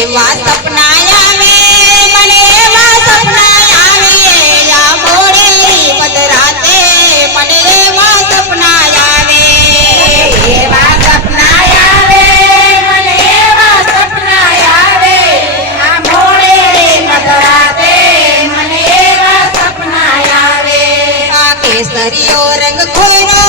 એવા સપના આવે મને એવા સપના આવે યા મોડી મત મને એવા સપના આવે. એવા સપના આવે મને એવા સપના આવે. યા મોડી મત મને એવા સપના આવે. આ કેસરીઓ રંગ ખોયરો